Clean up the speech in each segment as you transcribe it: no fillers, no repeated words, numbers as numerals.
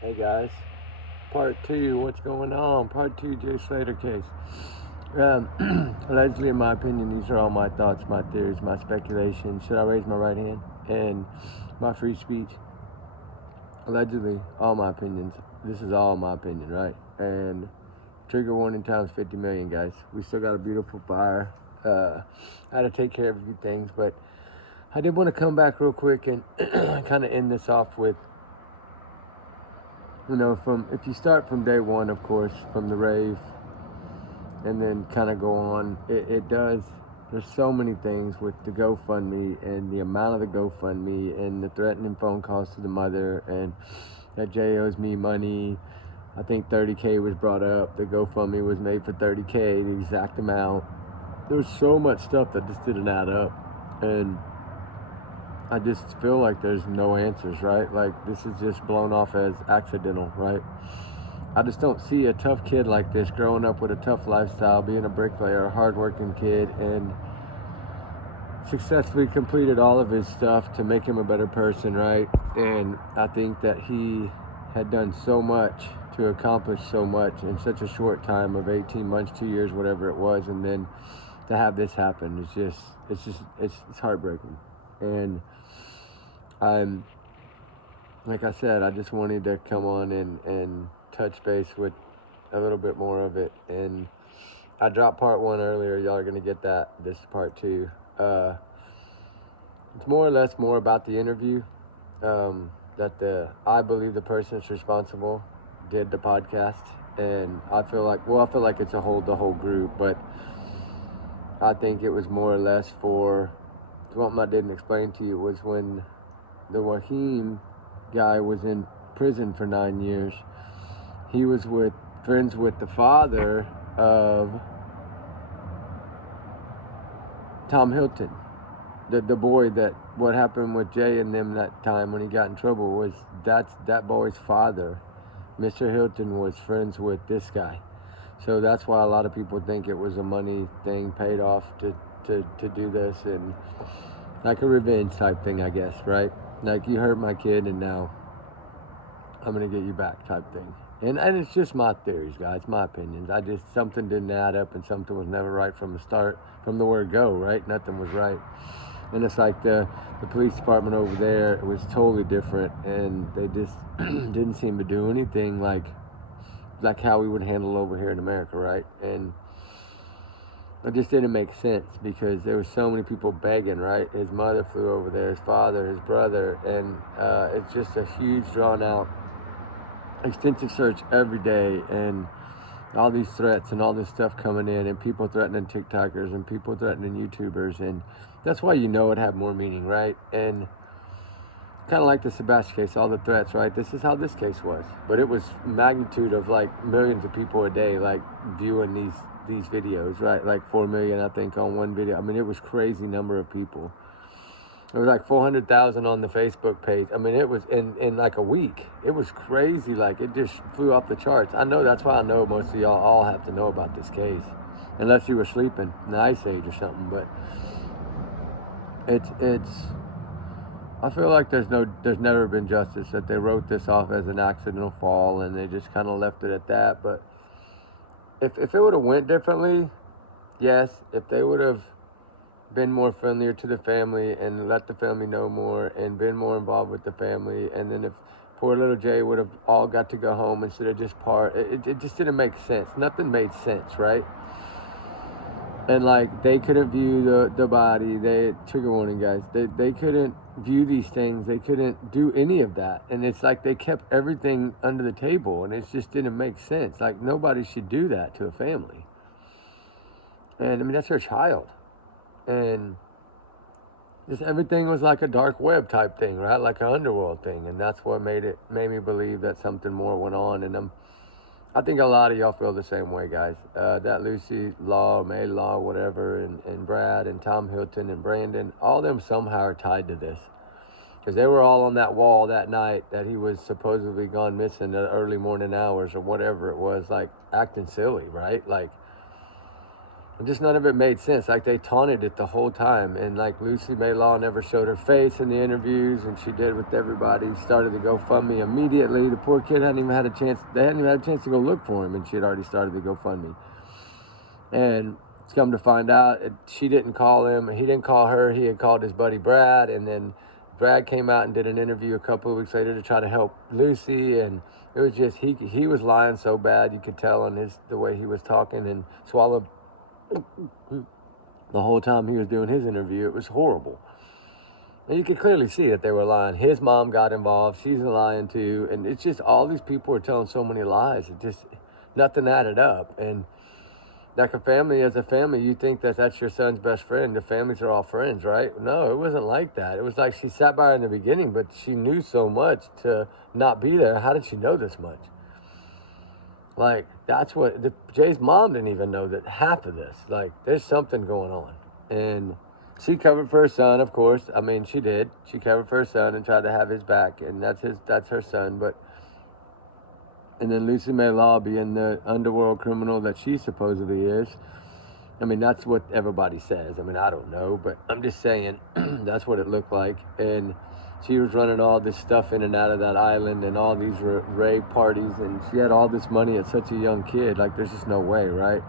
Hey guys, part two, what's going on? Part two, Slater case. Allegedly, in my opinion, these are all my thoughts, my theories, my speculation. Should I raise my right hand? And my free speech. Allegedly, all my opinions. This is all my opinion, right? And trigger warning times 50 million, guys. We still got a beautiful fire. I had to take care of a few things, but I did want to come back real quick and kind of end this off with, from if you start from day one, of course, from the rave, and then kind of go on, it does. There's so many things with the GoFundMe and the amount of the GoFundMe and the threatening phone calls to the mother and that Jay owes me money. I think 30K was brought up. The GoFundMe was made for 30K, the exact amount. There was so much stuff that just didn't add up. And I just feel like there's no answers, right? Like this is just blown off as accidental, right? I just don't see a tough kid like this growing up with a tough lifestyle, being a bricklayer, a hardworking kid, and successfully completed all of his stuff to make him a better person, right? And I think that he had done so much to accomplish so much in such a short time of 18 months, 2 years, whatever it was, and then to have this happen it's heartbreaking. And I'm, like I said, I just wanted to come on and touch base with a little bit more of it. And I dropped part one earlier. Y'all are going to get that. This is part two. It's more or less more about the interview. I believe the person that's responsible did the podcast. And I feel like it's the whole group. But I think it was more or less for, something I didn't explain to you was when the Wahim guy was in prison for 9 years. He was friends with the father of Tom Hilton, the boy that what happened with Jay and them that time when he got in trouble was that's that boy's father. Mr. Hilton was friends with this guy, so that's why a lot of people think it was a money thing paid off to do this, and like a revenge type thing, I guess, right? Like you hurt my kid and now I'm gonna get you back type thing. And it's just my theories, guys, my opinions. Something didn't add up and something was never right from the start, from the word go, right? Nothing was right. And it's like the police department over there, it was totally different, and they just didn't seem to do anything like how we would handle over here in America, right? And it just didn't make sense because there were so many people begging, right? His mother flew over there, his father, his brother, and it's just a huge drawn out extensive search every day, and all these threats and all this stuff coming in, and people threatening TikTokers and people threatening YouTubers, and that's why it had more meaning, right? And kind of like the Sebastian case, all the threats, right? This is how this case was, but it was magnitude of like millions of people a day, like viewing these videos, right? Like 4 million, I think, on one video. I mean, it was crazy number of people. It was like 400,000 on the Facebook page. I mean, it was in like a week. It was crazy. Like, it just flew off the charts. I know that's why I know most of y'all all have to know about this case. Unless you were sleeping in the Ice Age or something. But it's I feel like there's never been justice, that they wrote this off as an accidental fall and they just kind of left it at that. But if it would have went differently, yes, if they would have been more friendlier to the family and let the family know more and been more involved with the family, and then if poor little Jay would have all got to go home instead of just it just didn't make sense. Nothing made sense, right? And like they couldn't view the body, they trigger warning, guys, they couldn't view these things, they couldn't do any of that, and it's like they kept everything under the table, and it just didn't make sense. Like nobody should do that to a family, and I mean that's their child. And just everything was like a dark web type thing, right? Like an underworld thing, and that's what made me believe that something more went on. And I think a lot of y'all feel the same way, guys. That Lucy Law, May Law, whatever, and Brad and Tom Hilton and Brandon, all of them somehow are tied to this, because they were all on that wall that night that he was supposedly gone missing in the early morning hours or whatever it was, like acting silly, right? Like just none of it made sense. Like, they taunted it the whole time, and like Lucy Maylaw never showed her face in the interviews, and she did with everybody. Started the GoFundMe immediately. The poor kid hadn't even had a chance. They hadn't even had a chance to go look for him, and she had already started the GoFundMe. And it's come to find out, she didn't call him. He didn't call her. He had called his buddy Brad, and then Brad came out and did an interview a couple of weeks later to try to help Lucy, and it was just he was lying so bad, you could tell on the way he was talking, and swallowed the whole time he was doing his interview. It was horrible. And you could clearly see that they were lying. His mom got involved. She's lying too. And it's just all these people are telling so many lies. It just, nothing added up. And like a family, as a family, you think that that's your son's best friend. The families are all friends, right? No, it wasn't like that. It was like she sat by her in the beginning, but she knew so much to not be there. How did she know this much? Like, that's what, Jay's mom didn't even know that half of this. Like, there's something going on. And she covered for her son, of course. I mean, she did. She covered for her son and tried to have his back, and that's her son. But, and then Lucy Maylaw being the underworld criminal that she supposedly is. I mean, that's what everybody says. I mean, I don't know, but I'm just saying that's what it looked like. And she was running all this stuff in and out of that island and all these rave parties, and she had all this money at such a young kid. Like, there's just no way, right?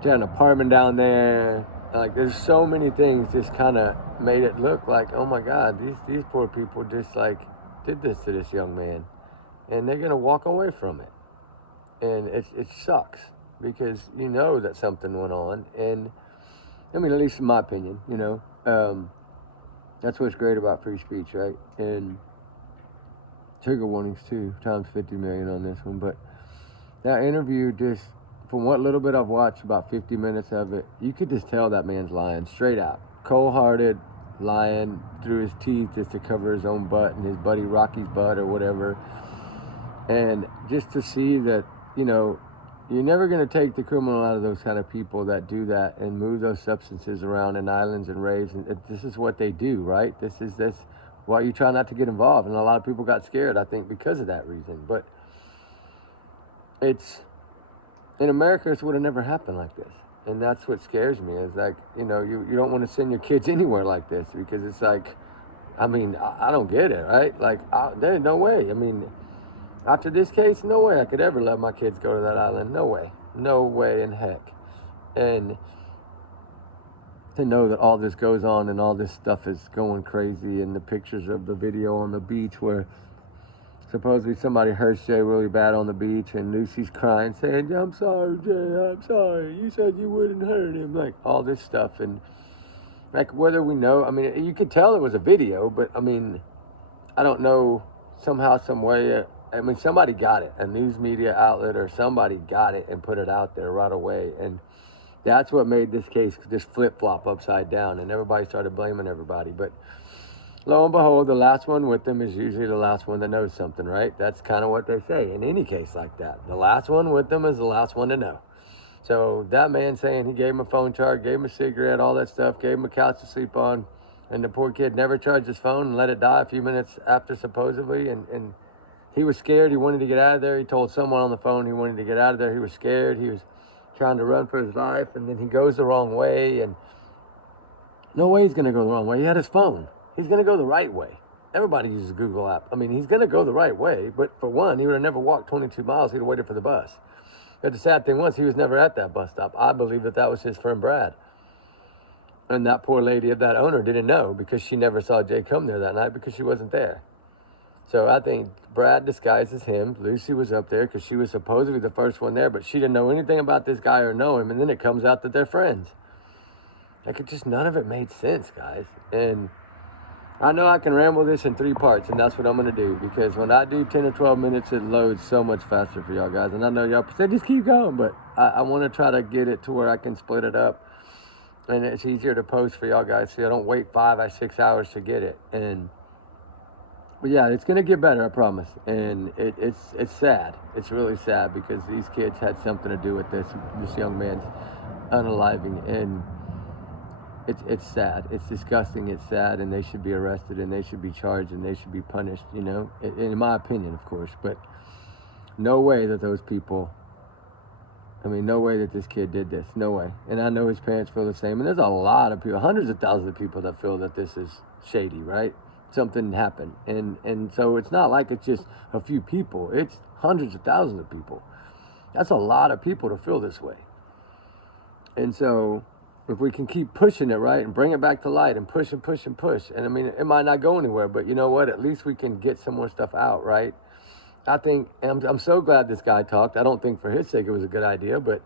She had an apartment down there. Like, there's so many things just kind of made it look like, oh my God, these poor people just like did this to this young man, and they're gonna walk away from it. And it sucks, because you know that something went on. And I mean, at least in my opinion, you know, that's what's great about free speech, right? And trigger warnings too, times 50 million on this one. But that interview, just from what little bit I've watched, about 50 minutes of it, you could just tell that man's lying straight out. Cold-hearted, lying through his teeth just to cover his own butt and his buddy Rocky's butt or whatever. And just to see that, you know, you're never going to take the criminal out of those kind of people that do that and move those substances around in islands and raves. And this is what they do, right? This why you try not to get involved. And a lot of people got scared, I think, because of that reason. But it's, in America, it would have never happened like this. And that's what scares me, is like, you know, you don't want to send your kids anywhere like this, because it's like, I mean, I don't get it, right? Like, there's no way. I mean, after this case, no way I could ever let my kids go to that island. No way. No way in heck. And to know that all this goes on and all this stuff is going crazy, and the pictures of the video on the beach where supposedly somebody hurts Jay really bad on the beach, and Lucy's crying, saying, I'm sorry, Jay, I'm sorry. You said you wouldn't hurt him. Like, all this stuff. And, like, whether we know, I mean, you could tell it was a video, but, I mean, I don't know, somehow, some way, I mean, somebody got it, a news media outlet or somebody got it and put it out there right away. And that's what made this case just flip-flop upside down, and everybody started blaming everybody. But lo and behold, the last one with them is usually the last one that knows something, right? That's kind of what they say in any case like that. The last one with them is the last one to know. So that man saying he gave him a phone charge, gave him a cigarette, all that stuff, gave him a couch to sleep on, and the poor kid never charged his phone and let it die a few minutes after, supposedly. And he was scared. He wanted to get out of there. He told someone on the phone he wanted to get out of there. He was scared. He was trying to run for his life, and then he goes the wrong way. And no way he's going to go the wrong way. He had his phone. He's going to go the right way. Everybody uses Google app. I mean, he's going to go the right way. But for one, he would have never walked 22 miles. He'd have waited for the bus. But the sad thing was, he was never at that bus stop. I believe that was his friend Brad. And that poor lady of that owner didn't know, because she never saw Jay come there that night, because she wasn't there. So I think Brad disguises him. Lucy was up there because she was supposedly the first one there, but she didn't know anything about this guy or know him. And then it comes out that they're friends. Like, it just, none of it made sense, guys. And I know I can ramble this in 3 parts, and that's what I'm going to do, because when I do 10 or 12 minutes, it loads so much faster for y'all guys. And I know y'all say, just keep going, but I want to try to get it to where I can split it up. And it's easier to post for y'all guys, so I don't wait 5 or 6 hours to get it. But yeah, it's going to get better, I promise. And it's sad. It's really sad, because these kids had something to do with this young man's unaliving. And it's sad. It's disgusting. It's sad. And they should be arrested, and they should be charged, and they should be punished, you know, in my opinion, of course. But no way that those people I mean, no way that this kid did this. No way. And I know his parents feel the same. And there's a lot of people, hundreds of thousands of people that feel that this is shady, right? Something happened. And so it's not like it's just a few people. It's hundreds of thousands of people. That's a lot of people to feel this way. And so if we can keep pushing it, right, and bring it back to light and push and push and push. And I mean, it might not go anywhere, but you know what? At least we can get some more stuff out, right? I think, I'm so glad this guy talked. I don't think for his sake it was a good idea, but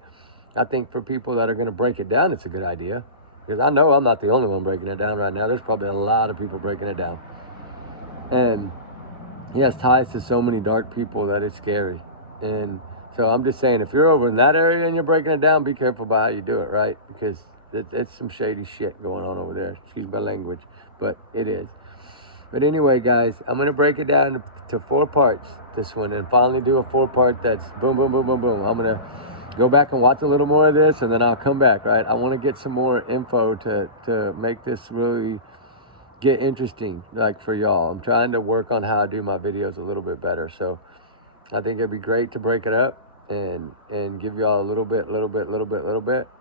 I think for people that are going to break it down, it's a good idea. Because I know I'm not the only one breaking it down right now. There's probably a lot of people breaking it down. And he has ties to so many dark people that it's scary. And so I'm just saying, if you're over in that area and you're breaking it down, be careful about how you do it, right? Because it's some shady shit going on over there. Excuse my language, but it is. But anyway, guys, I'm going to break it down to 4 parts, this one, and finally do a 4-part that's boom, boom, boom, boom, boom. I'm going to go back and watch a little more of this, and then I'll come back, right? I want to get some more info to make this really get interesting, like, for y'all. I'm trying to work on how I do my videos a little bit better. So I think it'd be great to break it up and give y'all a little bit.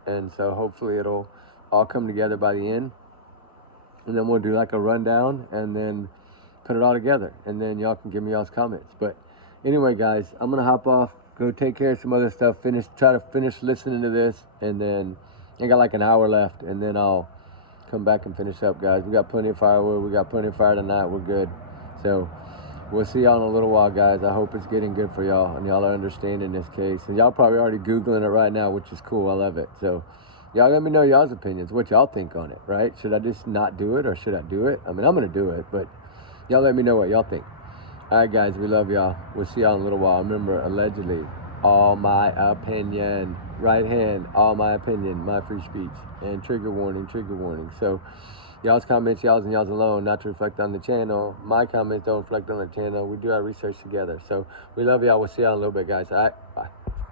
And so hopefully it'll all come together by the end. And then we'll do like a rundown and then put it all together. And then y'all can give me y'all's comments. But anyway, guys, I'm going to hop off, go take care of some other stuff, try to finish listening to this. And then I got like an hour left. And then I'll come back and finish up, guys. We got plenty of firewood. We got plenty of fire tonight. We're good. So we'll see y'all in a little while, guys. I hope it's getting good for y'all and y'all are understanding this case. And y'all probably already Googling it right now, which is cool. I love it. So y'all let me know y'all's opinions, what y'all think on it, right? Should I just not do it or should I do it? I mean, I'm going to do it, but y'all let me know what y'all think. All right, guys, we love y'all. We'll see y'all in a little while. Remember, allegedly, all my opinion. Right hand, all my opinion, my free speech. And trigger warning. So y'all's comments, y'all's and y'all's alone, not to reflect on the channel. My comments don't reflect on the channel. We do our research together. So we love y'all. We'll see y'all in a little bit, guys. All right, bye.